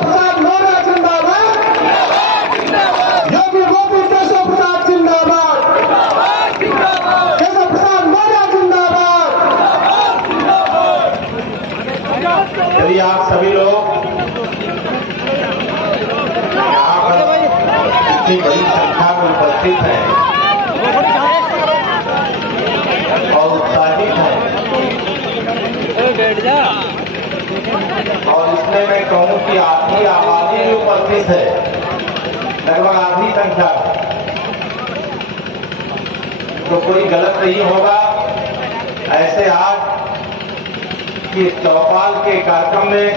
प्रसाद मौर्य जिंदाबाद, योगी गोपी केशव प्रसाद जिंदाबाद, केशव प्रसाद मौर्य जिंदाबाद। यदि आप सभी लोग यहाँ पर इतनी बड़ी संख्या में उपस्थित हैं और उत्साहित हैं, और इसमें मैं कहूँ कि आधी आबादी भी उपस्थित है, लगभग आधी संख्या, तो कोई गलत नहीं होगा ऐसे आज कि चौपाल के कार्यक्रम में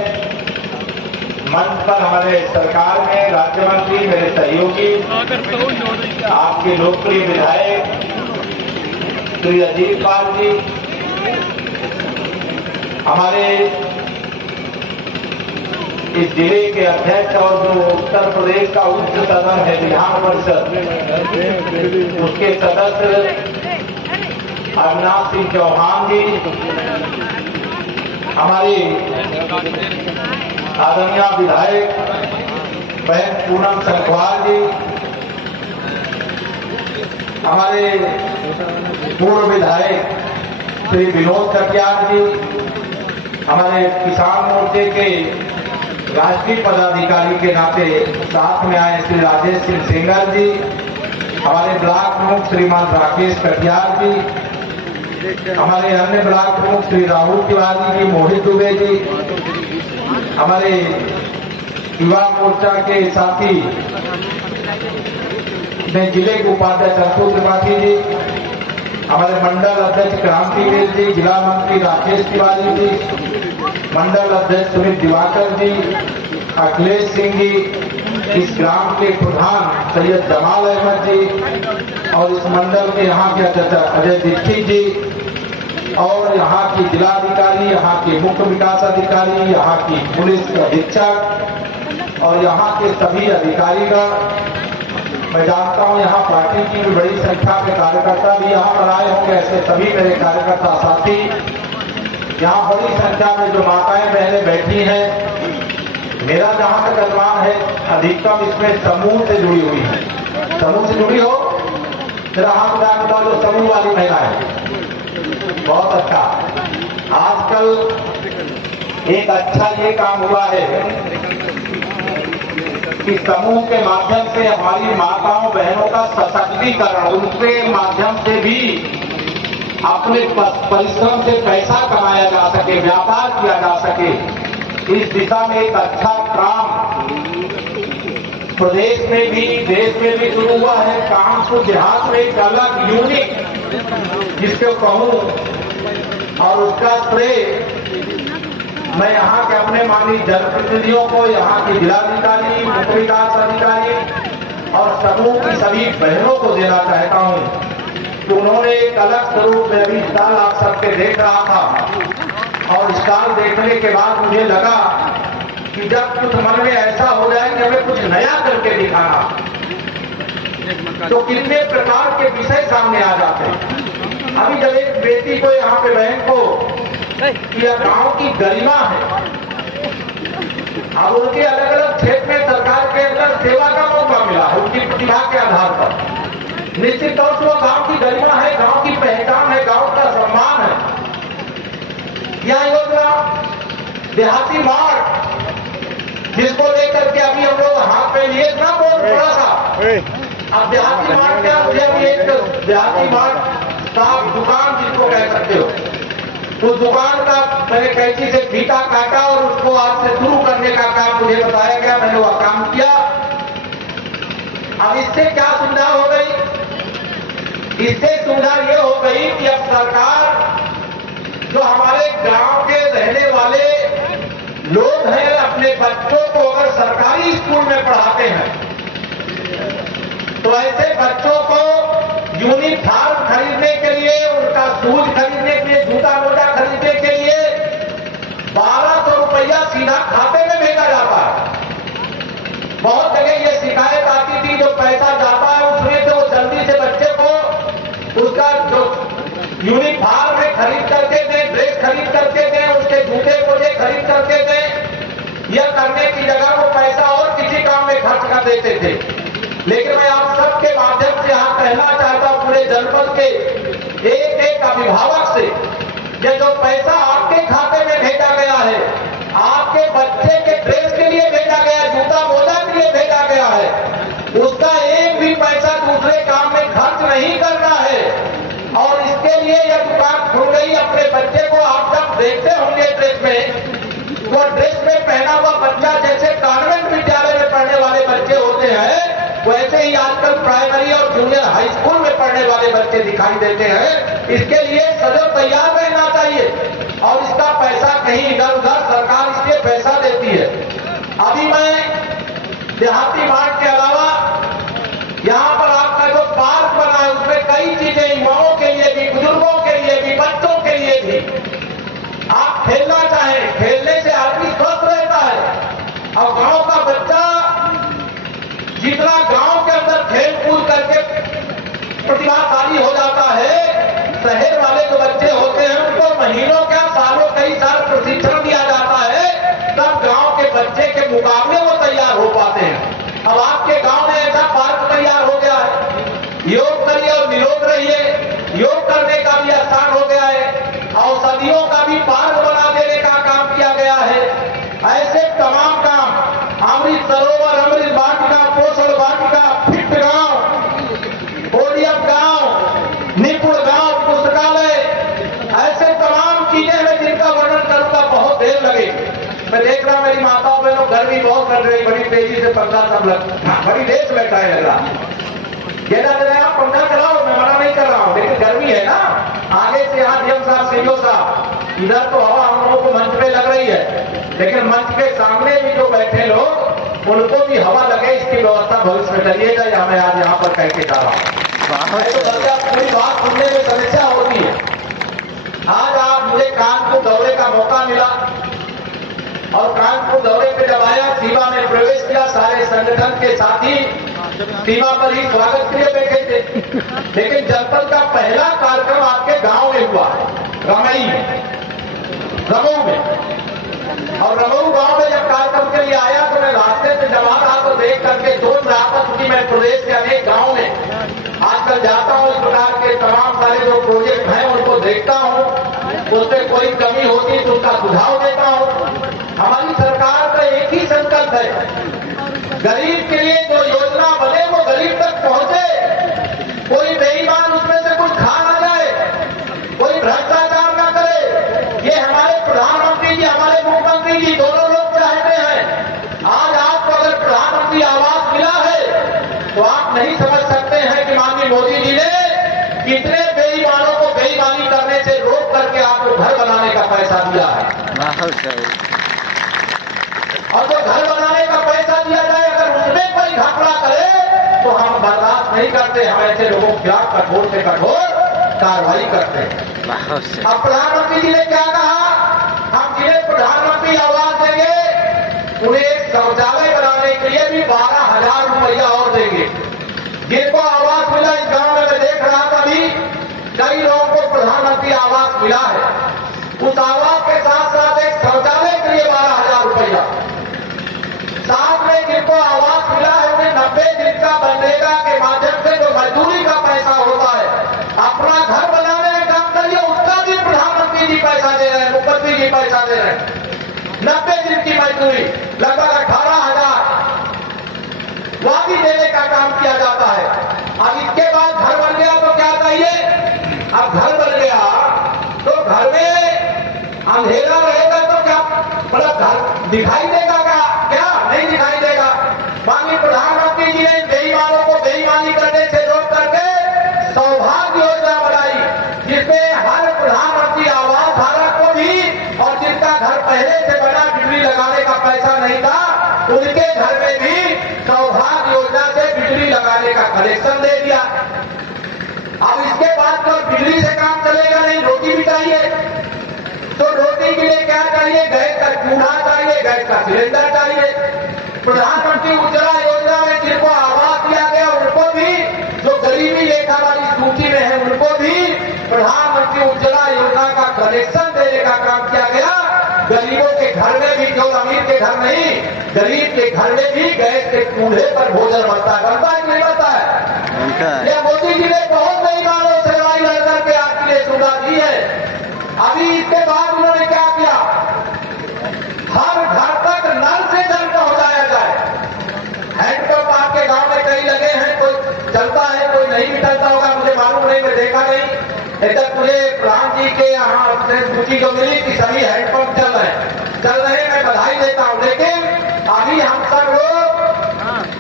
मंच पर हमारे सरकार में राज्य मंत्री, मेरे सहयोगी, आपके लोकप्रिय विधायक श्री अजीत पाल जी, हमारे इस जिले के अध्यक्ष और जो उत्तर प्रदेश का उच्च सदन है विधान परिषद, उसके सदस्य अविनाश सिंह चौहान जी, हमारी आदरणीय विधायक बहन पूनम संखवार जी, हमारे पूर्व विधायक श्री विनोद कटियार जी, हमारे किसान मोर्चे के राष्ट्रीय पदाधिकारी के नाते साथ में आए श्री राजेश सिंह सेंगर जी, हमारे ब्लॉक प्रमुख श्रीमान राकेश कटियार जी, हमारे अन्य ब्लॉक प्रमुख श्री राहुल तिवारी जी, मोहित दुबे जी, हमारे युवा मोर्चा के साथी में जिले के उपाध्यक्ष अंकुर त्रिपाठी जी, हमारे मंडल अध्यक्ष क्रांतिवीर जी, जिला मंत्री राकेश तिवारी जी, मंडल अध्यक्ष सुमित दिवाकर जी, अखिलेश सिंह जी, इस ग्राम के प्रधान सैयद जमाल अहमद जी, और इस मंडल के यहाँ के अध्यक्ष अजय दीक्षित जी, और यहाँ की जिलाधिकारी, यहाँ के मुख्य विकास अधिकारी, यहाँ की पुलिस अधीक्षक और यहाँ के सभी अधिकारीगण, मैं जानता हूँ यहाँ पार्टी की भी बड़ी संख्या में कार्यकर्ता भी यहाँ पर आए होंगे, ऐसे सभी मेरे कार्यकर्ता साथी, यहाँ बड़ी संख्या में जो माताएं बहनें बैठी हैं, मेरा जहाँ तक अनुमान है अधिकतम इसमें समूह से जुड़ी हुई है। समूह से जुड़ी हो मेरा हाथ उठा के बताओ जो समूह वाली महिलाएं, बहुत अच्छा। आजकल एक अच्छा ये काम हुआ है कि समूह के माध्यम से हमारी माताओं बहनों का सशक्तिकरण, उनके माध्यम से भी अपने परिश्रम से पैसा कमाया जा सके, व्यापार किया जा सके, इस दिशा में एक अच्छा काम प्रदेश में भी देश में भी शुरू हुआ है। कानपुर देहात में एक अलग यूनिक जिसको कहूं, और उसका श्रेय मैं यहाँ के अपने माननीय जनप्रतिनिधियों को, यहाँ के जिलाधिकारी, मुख्य विकास अधिकारी और समूह की सभी बहनों को देना चाहता हूँ कि उन्होंने एक अलग स्वरूप में अभी स्टॉल आप सबके देख रहा था, और स्टॉल देखने के बाद मुझे लगा कि जब कुछ मन में ऐसा हो जाए कि हमें कुछ नया करके दिखाना, तो कितने प्रकार के विषय सामने आ जाते हैं। अभी जब एक बेटी को, यहाँ पे बहन को, यह गांव की गरिमा है, अब उनके अलग अलग क्षेत्र में सरकार के अंदर सेवा का मौका मिला है उनकी प्रतिभा के आधार पर। निश्चित तौर से वो गांव की गरिमा है, गांव की पहचान है, गांव का सम्मान है। यह योजना देहाती मार्ग, जिसको लेकर के अभी हम लोग हाथ पे लिए ना, बहुत थोड़ा सा। अब देहाती मार्ग क्या, मुझे अभी एक देहाती मार्ग का दुकान जिसको कह सकते हो, उस दुकान का मैंने कैंची से फीता काटा और उसको आज से शुरू करने का काम मुझे बताया गया, मैंने वह काम किया। अब इससे क्या सुविधा हो गई? इससे सुविधा ये हो गई कि अब सरकार जो हमारे गांव के रहने वाले लोग हैं, अपने बच्चों को अगर सरकारी स्कूल में पढ़ाते हैं, तो ऐसे बच्चों को यूनिफॉर्म खरीदने के लिए, उनका शूज खरीदने के लिए, जूता मोजा खरीदने के लिए 1200 रुपया सीधा खाते में भेजा जाता है। बहुत जगह ये शिकायत आती थी, जो पैसा जाता है उसमें से वो जल्दी से बच्चे को उसका जो यूनिफॉर्म में खरीद करके दें, ड्रेस खरीद करके दें, उसके जूते मोजे खरीद करके दें। यह करने की जगह वो पैसा और किसी काम में खर्च कर देते थे। लेकिन मैं आप सबके माध्यम से यहाँ कहना चाहता हूँ पूरे जनपद के एक एक अभिभावक से, ये जो पैसा आपके खाते में भेजा गया है, आपके बच्चे के ड्रेस के लिए भेजा गया, जूता मोजा के लिए भेजा गया है, उसका एक भी पैसा दूसरे काम में खर्च नहीं करना है। और इसके लिए यह दुकान खुल गई। अपने बच्चे को आप जब देखते होंगे ड्रेस में, वो ड्रेस में पहना हुआ बच्चा जैसे कॉन्वेंट विद्यालय में पढ़ने वाले बच्चे होते हैं, वैसे ही आजकल प्राइमरी और जूनियर हाई स्कूल में पढ़ने वाले बच्चे दिखाई देते हैं। इसके लिए सदैव तैयार रहना चाहिए और इसका पैसा कहीं इधर उधर सरकार इसलिए पैसा देती है। अभी मैं देहाती मार्ट के अलावा यहाँ पर आपका जो पार्क बना है उसमें कई चीजें युवाओं के लिए भी, बुजुर्गों के लिए भी, बच्चों के लिए भी, आप खेलना चाहें, खेलने से आदमी स्वस्थ रहता है। और गांव का बच्चा जितना गांव के अंदर खेल कूद करके प्रतिभाशाली हो जाता है, शहर वाले जो बच्चे होते हैं उनको महीनों क्या सालों कई साल प्रशिक्षण दिया जाता है, तब गांव के बच्चे के मुकाबले वो तैयार हो पाते हैं। अब आपके गांव में ऐसा पार्क तैयार हो गया है, योग करिए और निरोग रहिए, योग करने का भी स्थान हो गया है, औषधियों का भी पार्क बना देने का काम किया गया है। ऐसे तमाम काम, अमृत सरोवर, अमृत वाटिका, पोषण वाटिका, फिट गांव, ओडीएफ गांव, निपुण गांव, पुस्तकालय, ऐसे तमाम चीजें हैं जिनका वर्णन करूंगा बहुत देर लगेगी। मैं देख रहा हूं मेरी माताओं बहनों गर्मी बहुत कर रही, बड़ी तेजी से पंखा सब बड़ी देर से बैठा है लग रहा। कहना दे रहे आप पंखा चलाओ, मैं मना नहीं कर रहा हूं, लेकिन गर्मी है ना। आगे से यहाँ डीएम साहब, सीईओ साहब, इधर तो हवा हम लोगों को मंच पे लग रही है, लेकिन मंच के सामने भी जो बैठे लोग उनको भी हवा लगे, इसकी व्यवस्था भविष्य में करिएगा। या मैं आज यहाँ पर कह के जा रहा हूँ, तो पूरी बात सुनने में समस्या होती है। आज आप मुझे कानपुर दौरे का मौका मिला और कानपुर दौरे पे जब आया, सीमा में प्रवेश किया, सारे संगठन के साथी सीमा पर ही स्वागत के लिए बैठे थे। लेकिन जनपद का पहला कार्यक्रम आपके गांव में हुआ है, रमई में, रमऊ में। और रमऊ गांव में जब कार्यक्रम के लिए आया तो मैं रास्ते से जब आ रहा तो देख करके सोच रहा था, क्योंकि मैं प्रदेश के अनेक गांव में आजकल जाता हूं, इस प्रकार के तमाम सारे जो प्रोजेक्ट हैं उनको देखता हूं, उसमें कोई कमी होती तो उसका सुझाव देता हूं। हमारी सरकार का एक ही संकल्प है, गरीब के लिए जो योजना बने वो गरीब तक पहुंचे, कोई बेईमान उसमें से कुछ खा ना जाए, कोई भ्रष्टाचार ना करे। ये हमारे प्रधानमंत्री जी, हमारे मुख्यमंत्री जी दोनों लोग चाहते हैं। आज आपको अगर प्रधानमंत्री आवास मिला है तो आप नहीं समझ सकते हैं कि माननीय मोदी जी ने कितने बेईमानों को बेईमानी करने से रोक करके आपको घर बनाने का पैसा दिया है। और जो घर बनाने का पैसा दिया जाए अगर उसमें कोई घपला करे तो हम बर्दाश्त नहीं करते, हम ऐसे लोगों के खिलाफ कठोर से कठोर कार्रवाई करते हैं। अब प्रधानमंत्री जी ने क्या कहा, हम जिन्हें प्रधानमंत्री आवास देंगे उन्हें एक शौचालय बनाने के लिए भी 12,000 रुपया और देंगे। जिनको आवास मिला इस गांव में मैं देख रहा था, अभी कई लोगों को प्रधानमंत्री आवास मिला है, उस आवास के साथ साथ एक शौचालय के लिए 12,000 रुपया, साथ में जिनको आवास मिला है उन्हें 90 दिन का मनरेगा के माध्यम से जो मजदूरी का पैसा होता है, अपना घर बनाने में काम करिए, उसका भी प्रधानमंत्री जी पैसा दे रहे हैं, मुख्यमंत्री जी पैसा दे रहे हैं। 90 दिन की मजदूरी लगभग 18,000 वह भी देने का काम किया जाता है। अब इसके बाद घर बन गया तो क्या चाहिए, अब घर बन गया तो घर में अंधेरा रहेगा तो क्या मतलब घर दिखाई देगा क्या नहीं दिखाई देगा। माननीय प्रधानमंत्री जी ने बेईमानों को बेईमानी करने से रोक करके सौभाग्य योजना बनाई, जिसमें हर प्रधानमंत्री आवास धारक को भी और जिनका घर पहले से बना बिजली लगाने का पैसा नहीं था उनके घर में भी सौभाग्य योजना से बिजली लगाने का कनेक्शन दे दिया। अब इसके बाद तो बिजली से काम चलेगा नहीं, रोटी भी चाहिए, तो रोटी के लिए क्या चाहिए, गैस का चूल्हा चाहिए, गैस का सिलेंडर चाहिए। प्रधानमंत्री उज्ज्वला योजना में जिनको आवास दिया गया उनको भी, जो गरीबी रेखा वाली सूची में है उनको भी प्रधानमंत्री उज्ज्वला योजना का कनेक्शन देने का काम किया गया। गरीबों के घर में भी, केवल अमीर के घर नहीं, गरीब के घर में भी गैस के चूल्हे पर भोजन बनता है कि नहीं बनता है? ये मोदी जी ने बहुत नई मानव सेवाई लड़कर के आपके लिए सुविधा दी है। अभी इसके बाद उन्होंने क्या किया, हर घर तक नल से जल पहुंचाया जाए। हैंडपंप आपके गांव में कई लगे हैं, कोई चलता है कोई नहीं भी चलता होगा, मुझे मालूम नहीं, मैं देखा नहीं। इधर मुझे प्रधान जी के यहाँ से सूची जो मिली कि सभी हैंडपंप चल रहे हैं, मैं बधाई देता हूं। लेकिन अभी हम सब लोग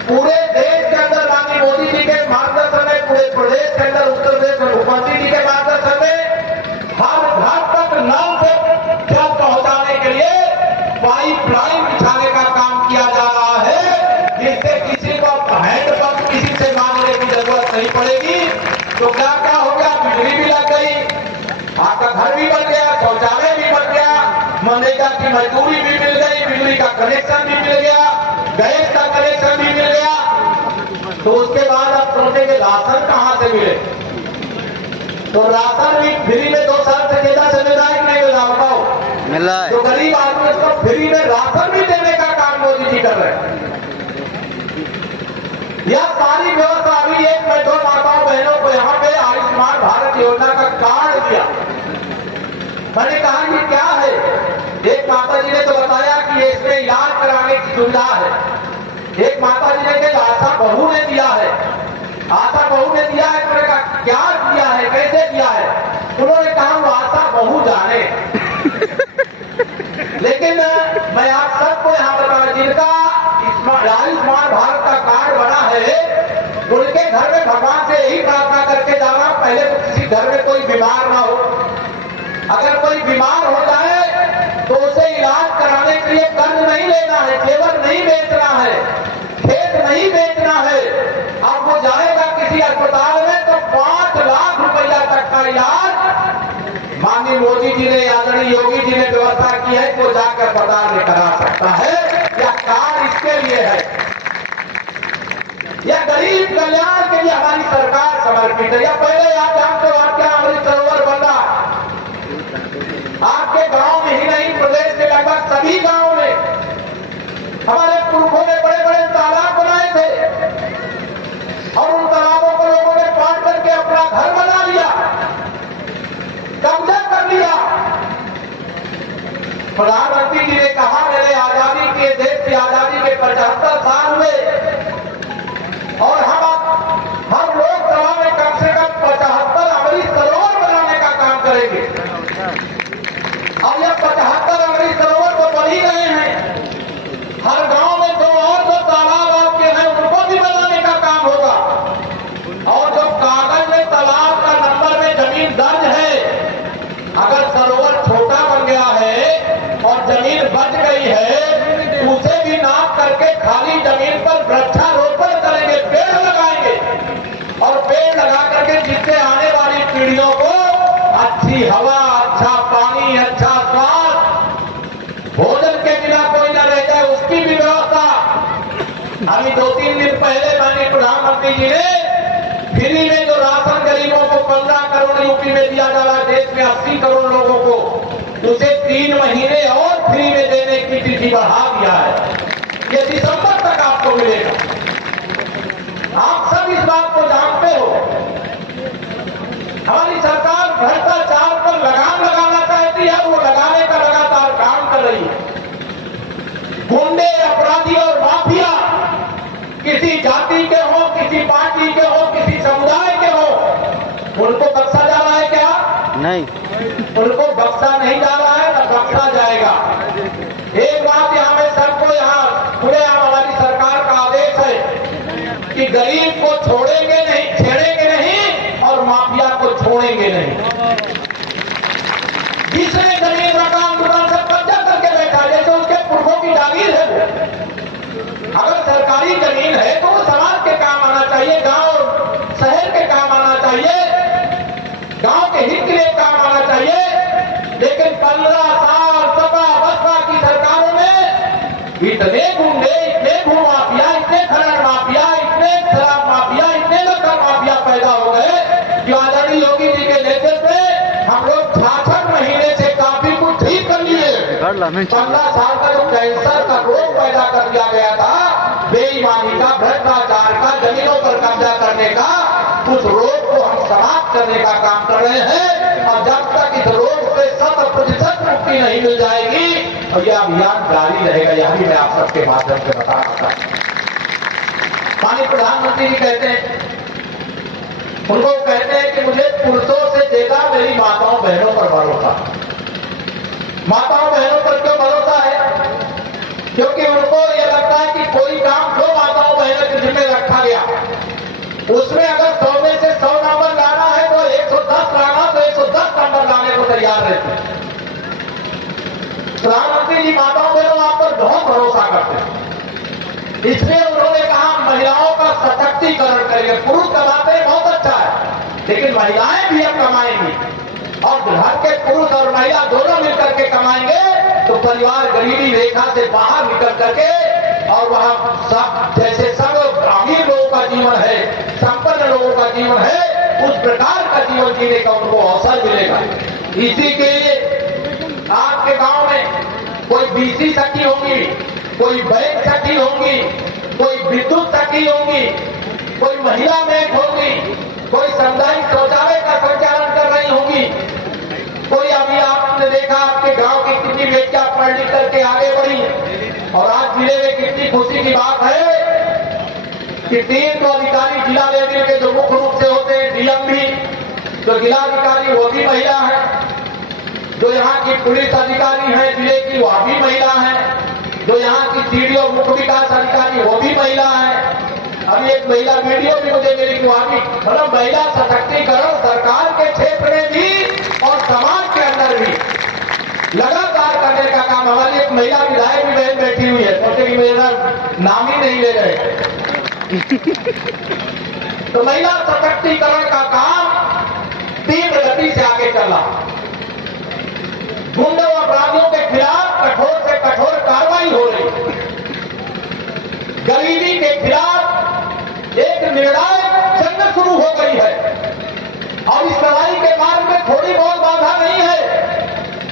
पूरे देश के अंदर माननीय मोदी जी के मार्गदर्शन में, पूरे प्रदेश के अंदर उत्तर प्रदेश में मुख्यमंत्री जी के मार्गदर्शन में हर घर तक नल से जल पहुंचाने के लिए पाइपलाइन बिछाने का काम किया जा रहा है, जिससे किसी को हैंडपंप किसी से मांगने की जरूरत नहीं पड़ेगी। तो क्या क्या हो गया, बिजली भी लग गई, आपका घर भी बन गया, शौचालय भी बन गया, मनरेगा की मजदूरी भी मिल गई, बिजली का कनेक्शन भी मिल गया, गैस का कनेक्शन भी मिल गया। तो उसके बाद आप सोचेंगे राशन कहां से मिले? तो राशन भी फ्री में 2 साल से ज्यादा से मिल रहा है कि नहीं मिल रहा, बताओ? मिल रहा है। तो गरीब आदमी उसको फ्री में राशन भी देने का काम मोदी जी कर रहे हैं। यह सारी व्यवस्था अभी एक मैं 2 माताओं बहनों को यहाँ पे आयुष्मान भारत योजना का कार्ड दिया। मैंने कहा कि क्या है? एक माता जी ने तो बताया कि इसमें इलाज कराने की सुविधा है। एक माता जी ने कहा आशा बहू ने दिया है, आशा बहू ने दिया है। मैंने कहा क्या दिया है, कैसे दिया है? उन्होंने कहा वो आशा बहू जाने। लेकिन मैं आप सबको यहाँ बता, जिनका आयुष्मान भारत का कार्ड बना है, उनके घर में भगवान से यही प्रार्थना करके जाना, पहले तो किसी घर में कोई बीमार ना हो। अगर कोई बीमार हो जाए तो उसे इलाज कराने के लिए कर्ज नहीं लेना है, जेवर नहीं बेचना है, खेत नहीं बेचना है। अब वो जाएगा किसी अस्पताल में तो 5 लाख रुपया तक का इलाज माननीय मोदी जी ने, आदरणीय योगी जी ने व्यवस्था की है, तो जाकर अस्पताल में करा सकता है। यह कार्ड इसके लिए है, यह गरीब कल्याण के लिए हमारी सरकार समर्पित है। या पहले आप जानते हो आप क्या अमृत सरोवर बन रहा है आपके गांव में ही नहीं, प्रदेश के लगभग सभी गांवों में हमारे पुरखों ने बड़े बड़े तालाब बनाए थे और उन तालाबों को लोगों ने पाट करके अपना घर बना लिया, कब्जा कर लिया। प्रधानमंत्री जी ने कहा मेरे आजादी के देश की आजादी के 75 साल हुए और हम लोग सभा में कम से कम 75 अमृत सरोवर बनाने का काम करेंगे। अब यह 75 अमृत सरोवर तो बन ही रहे हैं, हर गांव में 2 और 2 तालाब आपके हैं, उनको भी बनाने का काम होगा। और जो कागज में तालाब का नंबर में जमीन दर्ज है, अगर सरोवर छोटा बन गया है और जमीन बच गई है, उसे भी नाप करके खाली जमीन पर वृक्षारोपण करेंगे, पेड़ लगाएंगे और पेड़ लगा करके जिससे आने वाली पीढ़ियों को अच्छी हवा, अच्छा पानी, अच्छा स्वास्थ्य, भोजन के बिना कोई न रह जाए, उसकी भी व्यवस्था। अभी 2-3 दिन पहले माननीय प्रधानमंत्री जी ने फ्री में जो राशन गरीबों को 15 करोड़ यूपी में दिया जा रहा है, देश में 80 करोड़ लोगों को, उसे 3 महीने और फ्री में देने की तिथि बढ़ा दिया है। ये दिसंबर तक आपको मिलेगा। आप सब इस बात को जानते हो। हमारी सरकार भ्रष्टाचार पर लगाम लगाना चाहती है, वो लगाने का लगातार काम कर रही है। गुंडे, अपराधी और माफिया किसी जाति के हो, किसी पार्टी के हो, किसी समुदाय के हो, उनको बख्शा जा रहा है क्या? नहीं, उनको बख्शा नहीं जा रहा है, न बख्शा जाएगा। एक बात यहाँ में सबको, यहाँ पूरे हमारी सरकार का आदेश है कि गरीब को छोड़ेंगे नहीं, छेड़ेंगे नहीं और माफिया को छोड़ेंगे नहीं। जिसने जमीन मकान दुकान सब कब्जा करके बैठा, जैसे उसके पुरखों की जागीर है वो, अगर सरकारी जमीन है तो वो समाज के काम आना चाहिए, गांव शहर के काम आना चाहिए, गांव के हित के लिए काम आना चाहिए। लेकिन 15 साल सपा बसपा की सरकारों में इतने गुंडे, इतने भू माफिया, इतने खनन माफिया, इतने शराब माफिया, इतने लक्कर माफिया पैदा हो गए कि आदरणीय योगी जी के नेतृत्व में हम लोग 66 महीने से काफी कुछ ठीक कर लिए। 15 साल का जो कैंसर का रोग पैदा कर दिया गया था, बेईमानी का, भ्रष्टाचार का, जमीनों पर कब्जा करने का, उस रोग को हम समाप्त करने का काम कर रहे हैं। और जब तक इस रोग से 100% मुक्ति नहीं मिल जाएगी और यह अभियान जारी रहेगा, यह भी मैं आप सबके माध्यम से बता सकता हूं। माननीय प्रधानमंत्री जी कहते हैं, उनको कहते हैं कि मुझे पुरुषों से ज्यादा मेरी माताओं बहनों पर भरोसा। माताओं बहनों पर क्यों भरोसा है? क्योंकि उनको यह लगता है कि कोई काम जो माताओं बहनों के जिम्मे रखा गया, उसमें अगर 100 में से 100 नंबर लाना है तो 110 लाना, तो 110 नंबर लाने को तैयार रहते हैं। प्रधानमंत्री जी माताओं बहनों आप पर बहुत भरोसा करते हैं, इसलिए उन्होंने कहा महिलाओं का सशक्तिकरण करेंगे। पुरुष कमाते हैं बहुत अच्छा है, लेकिन महिलाएं भी अब कमाएंगी और घर के पुरुष और महिला दोनों मिलकर के कमाएंगे तो परिवार गरीबी रेखा से बाहर निकल करके और वहां सब जैसे सब अमीर लोगों का जीवन है, संपन्न लोगों का जीवन है, उस प्रकार का जीवन जीने का उनको अवसर मिलेगा। इसी के लिए आपके गांव में कोई बीसी सखी होगी, कोई बैंक सखी होगी, कोई विद्युत सखी होगी, कोई महिला बैंक होगी, कोई सामुदायिक शौचालय का संचालन कर रही होगी, कोई अभी आपने देखा आपके गांव की कितनी बेटियां पढ़ लिख करके आगे बढ़ी। और आज जिले में कितनी खुशी की बात है कि 3 तो अधिकारी जिला लेवल के जो मुख्य रूप से होते हैं, डीएम भी, जो जिलाधिकारी वो भी महिला है, जो यहाँ की पुलिस अधिकारी है जिले की वह भी महिला है, जो यहाँ की सीडीओ मुख्य विकास अधिकारी वो भी महिला है। अभी एक महिला वीडियो भी मुझे मिली कि वहां भी मतलब महिला सशक्तिकरण सरकार के क्षेत्र में भी और समाज के अंदर भी लगातार करने का काम। हमारी एक महिला विधायक भी बहन बैठी हुई है, सोचे कि मेरा नाम ही नहीं ले रहे। तो महिला सशक्तिकरण का काम तीव्र गति से आगे चला। गुंडों और अपराधियों के खिलाफ कठोर से कठोर कार्रवाई हो रही, गरीबी के खिलाफ एक निर्णायक जंग शुरू हो गई है और इस लड़ाई के मार्ग में थोड़ी बहुत बाधा नहीं है।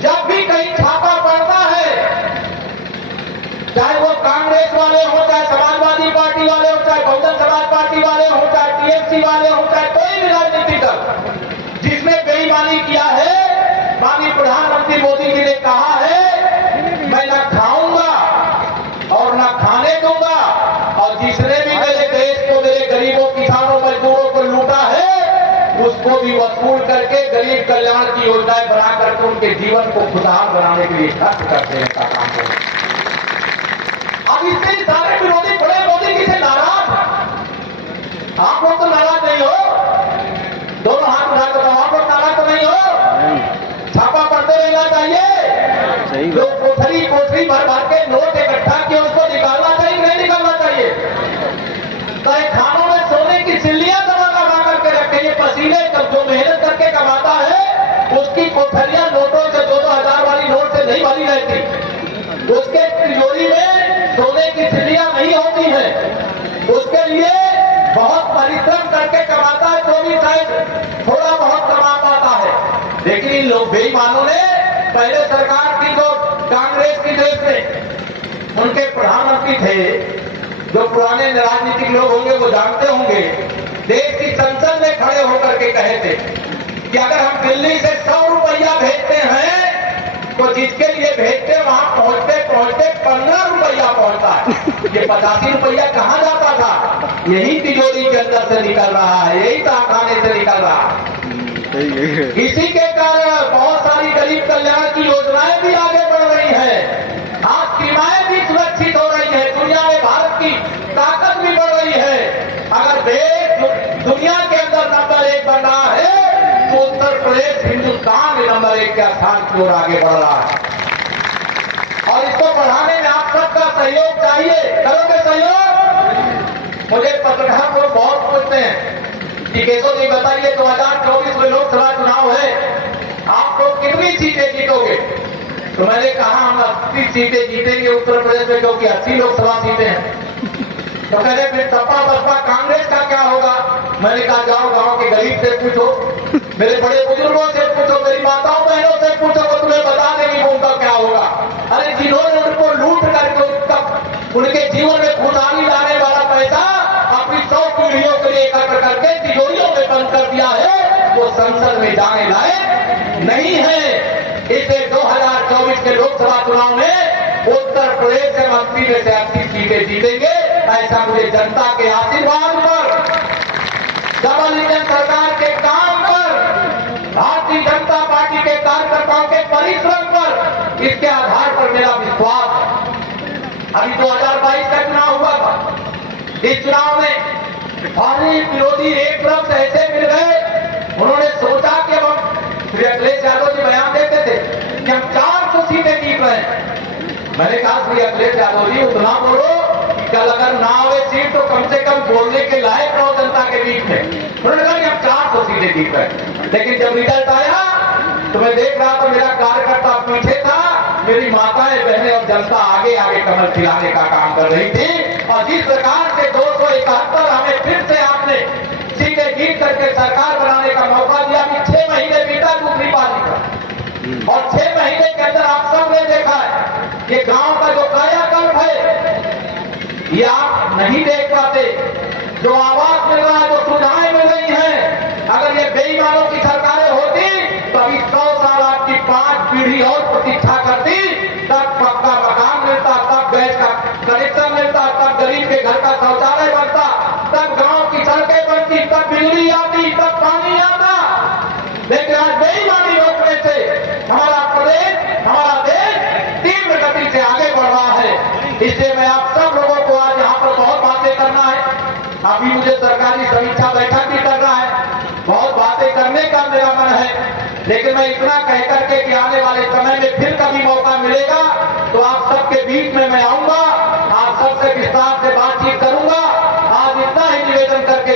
जब भी कहीं छापा पड़ता है, चाहे वो कांग्रेस वाले हो, चाहे समाजवादी पार्टी वाले हो, चाहे बहुजन समाज पार्टी वाले हो, चाहे टीएमसी वाले हो, चाहे कोई भी राजनीतिक दल जिसने बेईमानी किया है, माननीय प्रधानमंत्री मोदी जी ने कहा है मैं न खाऊंगा और न खाने दूंगा, और जिसने भी मेरे देश को, मेरे गरीबों, किसानों, मजदूरों को लूटा है उसको भी वसूल करके गरीब कल्याण की योजनाएं बना करके उनके जीवन को खुशहाल बनाने के लिए खर्च कर देने का काम करें। अब इससे सारे विरोधी बड़े मोदी जी से नाराज हैं। आप लोग तो नाराज नहीं हो? दोनों हाथ उठा कर आप लोग नाराज तो नहीं हो? छापा पड़ते रहना चाहिए। जो कोठरी कोठरी भर भर के नोट इकट्ठा किए उसको निकालना चाहिए, नहीं निकालना चाहिए। कई खानों में सोने की सिल्लियां दबा दबा करके रखे, ये पसीने जो मेहनत करके कमाता है उसकी कोठरियां नोटों से 2-2 हजार वाली नोट से नहीं भरी रहती, उसके तिजोरी में सोने की सिल्लियां नहीं होती है, उसके लिए बहुत परिश्रम करके कमाता है, जो भी शायद थोड़ा बहुत कमा पाता है। लेकिन इन लोग बेईमानों ने पहले सरकार की जो कांग्रेस की देश में उनके प्रधानमंत्री थे, जो पुराने राजनीतिक लोग होंगे वो जानते होंगे, देश की संसद में खड़े होकर के कहे थे कि अगर हम दिल्ली से 100 रुपया भेजते हैं तो जिसके लिए भेजते वहां पहुंचते पहुंचते 15 रुपया पहुंचता है। ये 85 रुपया कहां जाता था? यही तिजोरी के अंदर से निकल रहा है, यही तहखाने से निकल रहा है। इसी के कारण बहुत सारी गरीब कल्याण की योजनाएं भी आगे बढ़ रही है, आज सीमाएं भी सुरक्षित हो रही है, दुनिया में भारत की ताकत भी बढ़ रही है। अगर देश दुनिया के अंदर नंबर 1 बन रहा है तो उत्तर प्रदेश हिंदुस्तान में नंबर 1 के स्थान की ओर आगे बढ़ रहा है। और इसको बढ़ाने में आप सबका सहयोग चाहिए। करोगे सहयोग? मुझे पत्रकार लोग बहुत पूछते हैं कि केशव जी बताइए 2024 में लोकसभा चुनाव है, आप लोग कितनी सीटें जीतोगे? तो मैंने कहा हम 80 सीटें जीतेंगे उत्तर प्रदेश में, क्योंकि 80 लोकसभा सीटें हैं। तो कह रहे फिर सपा बसपा कांग्रेस का क्या होगा? मैंने कहा जाओ गांव के गरीब से पूछो, मेरे बड़े बुजुर्गों से पूछो, मेरी माताओं बहनों से पूछो, वो तुम्हें बता देंगे उनका क्या होगा। अरे जिन्होंने उनको लूट करके उनके जीवन में खुशहाली लाने वाला पैसा अपनी 100 पीढ़ियों के लिए एकत्र करके तिजोरियों में बंद कर दिया है, वो संसद में जाने लायक नहीं है। इसे 2024 के लोकसभा चुनाव में उत्तर प्रदेश से 80 में से 80 सीटें जीतेंगे, ऐसा मुझे जनता के आशीर्वाद पर, डबल इंजन सरकार के काम पर, भारतीय जनता पार्टी के कार्यकर्ताओं के परिश्रम पर, इसके आधार पर मेरा विश्वास है। अभी 2022 का चुनाव हुआ था, इस चुनाव में सारे विरोधी एक तरफ से ऐसे मिल गए, उन्होंने सोचा कि अब श्री अखिलेश यादव जी बयान देते थे कि हम 400 सीटें जीत रहे हैं। मैंने कहा श्री अखिलेश यादव जी उतना बोलो कि कल अगर ना आवे सीट तो कम से कम बोलने के लायक रहो जनता के बीच में। उन्होंने कहा कि हम 400 सीटें जीत रहे हैं। लेकिन जब रिजल्ट आया तो मैं देख रहा था मेरा कार्यकर्ता पीछे था, मेरी माताएं बहनें और जनता आगे आगे कमल खिलाने का काम कर रही थी। और जिस प्रकार से 271 हमें फिर से आपने सीटें जीत करके सरकार बनाने का मौका दिया, कि 6 महीने बीता दूसरी पारी का, और 6 महीने के अंदर आप सब ने देखा है कि गांव का जो कायाकल्प है ये आप नहीं देख पाते। जो आवाज मिल रहा है, जो सुविधाएं मिल रही हैं, अगर ये बेईमानों की सरकारें होती तो अभी 100 साल आपकी 5 पीढ़ी और प्रतीक्षा करती, तब पक्का मकान मिलता, तब गैस का कनेक्शन मिलता, तब गरीब के घर का शौचालय बनता, तब गांव की सड़कें बनती, तब बिजली आती, तब पानी आता। लेकिन आज बेईमानी रोकने से हमारा प्रदेश, हमारा देश तीव्र गति से आगे बढ़ रहा है। इसलिए मैं आप सब लोगों को आज यहाँ पर बहुत बातें करना है। अभी मुझे सरकारी समीक्षा बैठक भी कर रहा है, बहुत बातें करने का मेरा मन है। लेकिन मैं इतना कह करके कि आने वाले समय में फिर कभी मौका मिलेगा तो आप सबके बीच में मैं आऊंगा, आप सबसे विस्तार से बातचीत करूंगा। आज इतना ही निवेदन करके,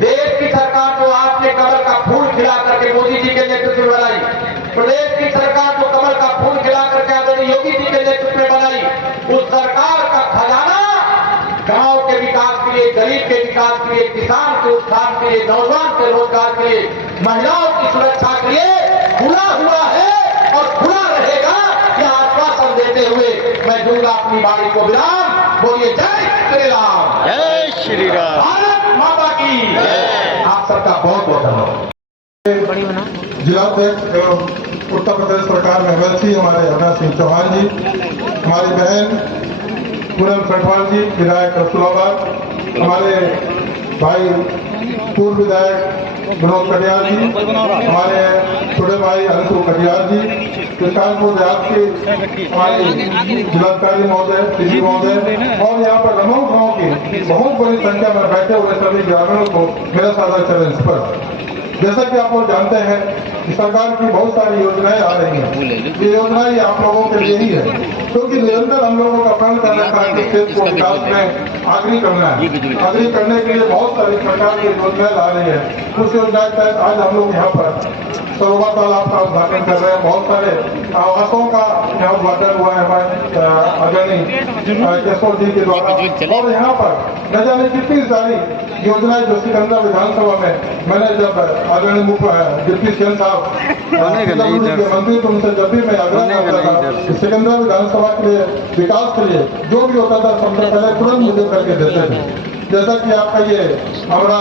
देश की सरकार जो आपने कमल का फूल खिला करके मोदी जी के नेतृत्व में बनाई, प्रदेश की सरकार जो कमल का फूल खिला करके आदरणीय योगी जी के नेतृत्व में बनाई, उस सरकार का खजाना गांव के विकास के लिए, गरीब के विकास के लिए, किसान के उत्थान के लिए, नौजवान के रोजगार के लिए, महिलाओं की सुरक्षा के लिए खुला हुआ है और खुला रहेगा। यह आश्वासन देते हुए मैं दूंगा अपनी वाणी को विराम। बोलिए जय श्री राम, जय श्री राम, भारत माता की जय। आप सबका बहुत बहुत धन्यवाद। जिलाध्यक्ष एवं उत्तर प्रदेश सरकार में एमएलसी हमारे अविनाश सिंह चौहान जी, हमारी बहन पूनम सटवाल जी विधायक रसूलाबाद, हमारे भाई पूर्व विधायक विनोद कटियार जी, हमारे छोटे भाई अंशु कटियार जी, कानपुर देहात के हमारे जिलाधिकारी महोदय, सीडी महोदय, और यहाँ पर रमऊ गाँव की बहुत बड़ी संख्या में बैठे हुए सभी ग्रामीणों को मेरा सादा चरण स्पर्श। जैसा कि आप लोग जानते हैं कि सरकार की बहुत सारी योजनाएं आ रही हैं। ये योजनाएं आप लोगों के लिए ही है, क्योंकि निरंतर हम लोगों का प्रण कर रखा है कि क्षेत्र को विकास में अग्रणी करना है। अग्रणी करने के लिए बहुत सारी सरकार की योजनाएं ला रही है। उस योजना के तहत आज हम लोग यहाँ पर सरोवर तालाब का उद्घाटन कर रहे हैं। बहुत सारे आवासों का यहाँ उद्घाटन हुआ है हमारे आदरणीय केशव जी के द्वारा, और यहाँ पर न जाने कितनी सारी योजनाएं जो सिकंदरा विधानसभा में मैंने जब आदरणीय मुख्य डिप्टी सीएम साहब मंत्री तो उनसे जब भी मैं आग्रह करता था कि सिकंदरा विधानसभा के लिए विकास के लिए जो भी होता था सबसे पहले तुरंत मुझे करके देते थे। जैसा कि आपका ये हमारा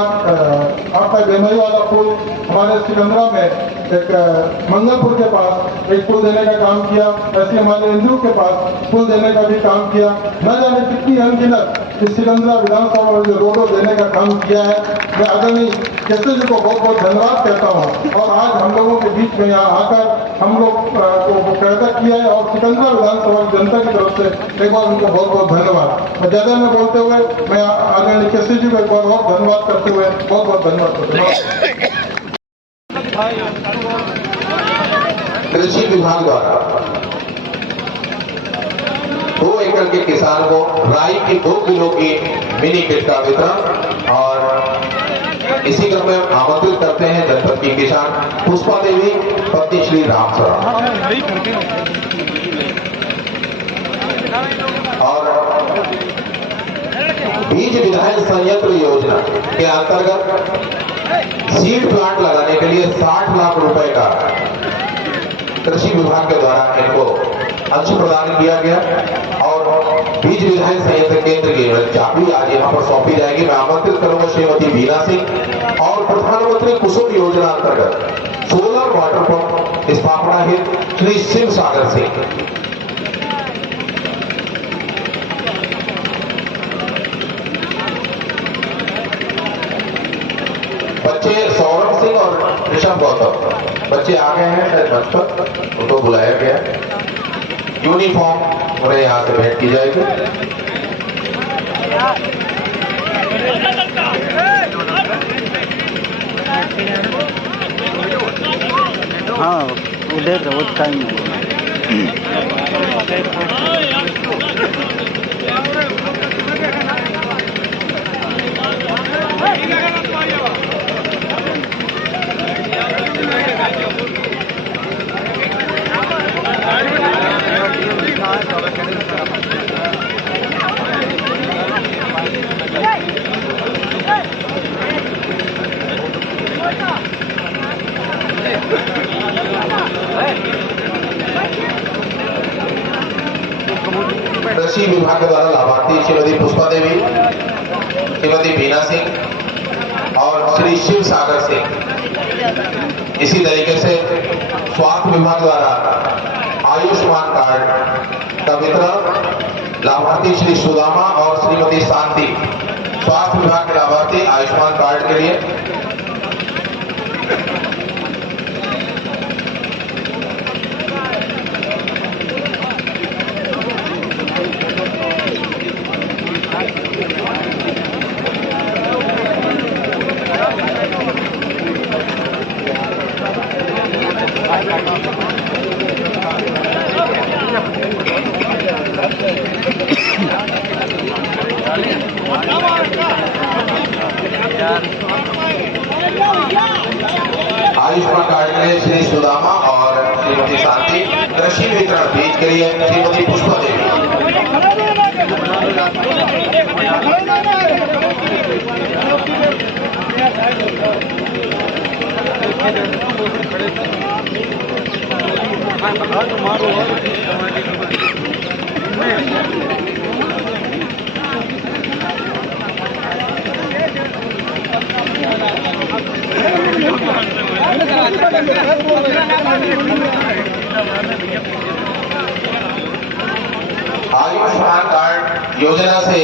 आपका बेमई वाला पुल हमारे सिकंदरा में एक मंगलपुर के पास एक पुल देने का काम किया, ऐसे हमारे इंदू के पास पुल देने का भी काम किया। न जाने कितनी अनगिनत इस सिकंदरा विधानसभा में जो रोडों देने का काम किया है। मैं आदरणीय केशव जी को बहुत बहुत धन्यवाद कहता हूँ। और आज हम लोगों के बीच में यहाँ आकर हम लोग को पैदा किया है, और सिकंदरा विधानसभा की जनता की तरफ से एक बार उनको बहुत बहुत धन्यवाद। और ज्यादा में बोलते हुए मैं आदरणीय केशव जी को एक बार बहुत धन्यवाद करते हुए बहुत बहुत धन्यवाद करता हूँ। कृषि विभाग द्वारा 2 एकड़ के किसान को राई की 2 किलो की मिनी किट का वितरण, और इसी क्रम में आमंत्रित करते हैं जनपद की किसान पुष्पा देवी पत्नी श्री राम सरा, और बीज विधायक संयंत्र योजना के अंतर्गत सीड प्लांट लगाने के लिए 60 लाख रुपए का कृषि विभाग के द्वारा इनको अंश प्रदान किया गया और बीज विधायक संयंत्र केंद्र की चाबी आज यहाँ पर सौंपी जाएगी। मैं आमंत्रित करूंगा श्रीमती बीना सिंह और प्रधानमंत्री कुसुम योजना अंतर्गत सोलर वाटर पंप स्थापना हेतु श्री शिव सागर सिंह। बच्चे सौरभ सिंह और ऋषभ गौतम बच्चे आ गए हैं शायद मंच पर, उनको बुलाया गया। यूनिफॉर्म उन्हें यहाँ से भेंट की जाएगी। हाँ उधर वो टाइम कृषि विभाग द्वारा लाभार्थी श्रीमती पुष्पा देवी, श्रीमती बीना सिंह और श्री शिव सागर सिंह। इसी तरीके से स्वास्थ्य विभाग द्वारा आयुष्मान कार्ड का वितरण लाभार्थी श्री सुदामा और श्रीमती शांति, स्वास्थ्य विभाग के लाभार्थी आयुष्मान कार्ड के लिए। आयुष्मान कार्ड के लिए श्री सुदामा और श्रीमती शांति, कृषि वितरण बीज के लिए श्रीमती पुष्पा देवी। आयुष्मान कार्ड योजना से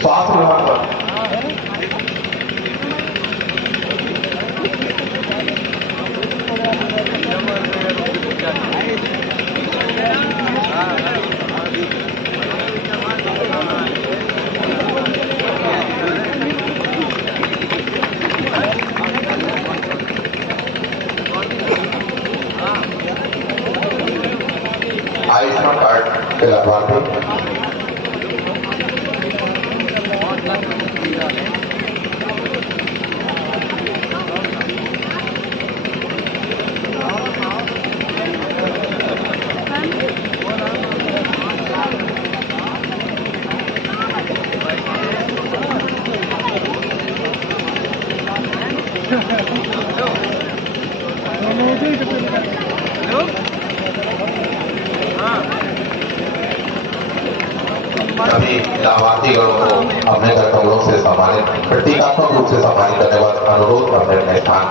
स्वास्थ्य विभाग पर आयुष्मान कार्ड के लाभार्थी सभी लाभार्थीगणों को अपने कर्तव्यों से सम्मानित, प्रतीकात्मक रूप से सम्मानित करने वाला अनुरोध अपने स्थान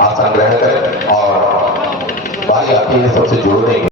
आसन ग्रहण करें और बारी आती है सबसे जोड़ने की।